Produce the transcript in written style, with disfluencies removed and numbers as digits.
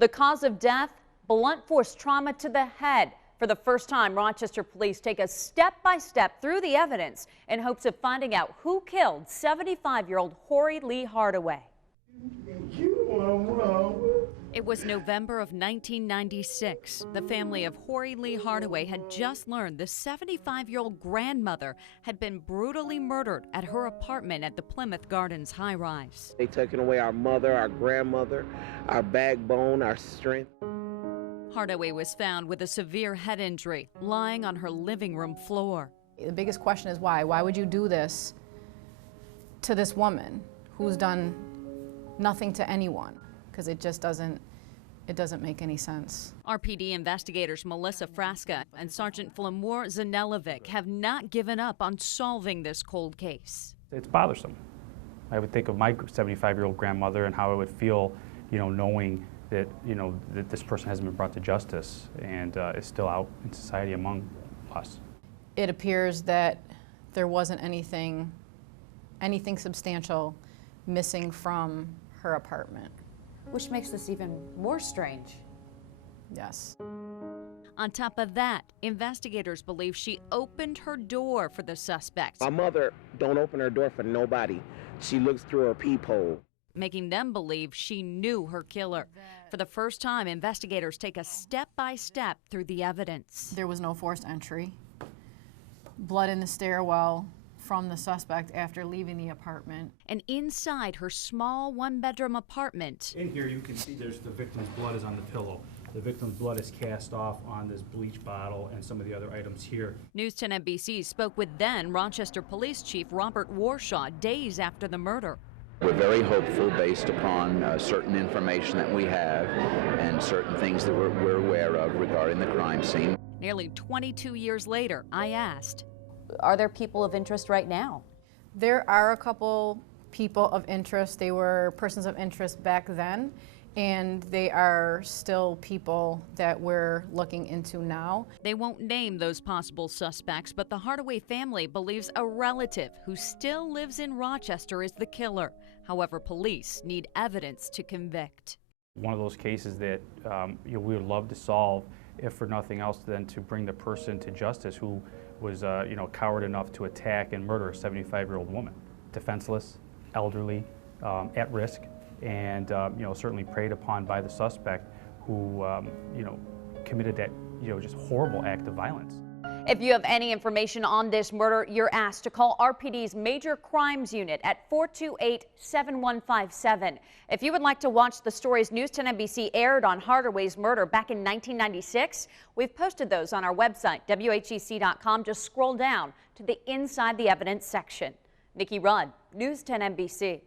The cause of death, blunt force trauma to the head. For the first time, Rochester police take a step-by-step through the evidence in hopes of finding out who killed 75-year-old Horrie Lee Hardaway. It was November of 1996. The family of Horrie Lee Hardaway had just learned the 75-year-old grandmother had been brutally murdered at her apartment at the Plymouth Gardens high-rise. They taken away our mother, our grandmother, our backbone, our strength. Hardaway was found with a severe head injury, lying on her living room floor. The biggest question is why? Why would you do this to this woman who's done nothing to anyone? Because it just doesn't make any sense. RPD investigators Melissa Frasca and Sergeant Flamur Zanelovic have not given up on solving this cold case. It's bothersome. I would think of my 75-year-old grandmother and how I would feel, knowing that, that this person hasn't been brought to justice and is still out in society among us. It appears that there wasn't anything substantial missing from her apartment. Which makes this even more strange. Yes. On top of that, investigators believe she opened her door for the suspect. My mother don't open her door for nobody. She looks through her peephole. Making them believe she knew her killer. For the first time, investigators take a step-by-step through the evidence. There was no forced entry. Blood in the stairwell from the suspect after leaving the apartment. And inside her small one-bedroom apartment. In here you can see the victim's blood is on the pillow. The victim's blood is cast off on this bleach bottle and some of the other items here. News 10 NBC spoke with then Rochester Police Chief Robert Warshaw days after the murder. We're very hopeful based upon certain information that we have and certain things that we're aware of regarding the crime scene. Nearly 22 years later, I asked, are there people of interest right now? There are a couple people of interest. They were persons of interest back then, and they are still people that we're looking into now. They won't name those possible suspects, but the Hardaway family believes a relative who still lives in Rochester is the killer. However, police need evidence to convict. One of those cases that we would love to solve, if for nothing else, than to bring the person to justice who was coward enough to attack and murder a 75-year-old woman. Defenseless, elderly, at risk, and certainly preyed upon by the suspect who committed that just horrible act of violence. If you have any information on this murder, you're asked to call RPD's Major Crimes Unit at 428-7157. If you would like to watch the stories News 10 NBC aired on Hardaway's murder back in 1996, we've posted those on our website, WHEC.com. Just scroll down to the Inside the Evidence section. Nikki Rudd, News 10 NBC.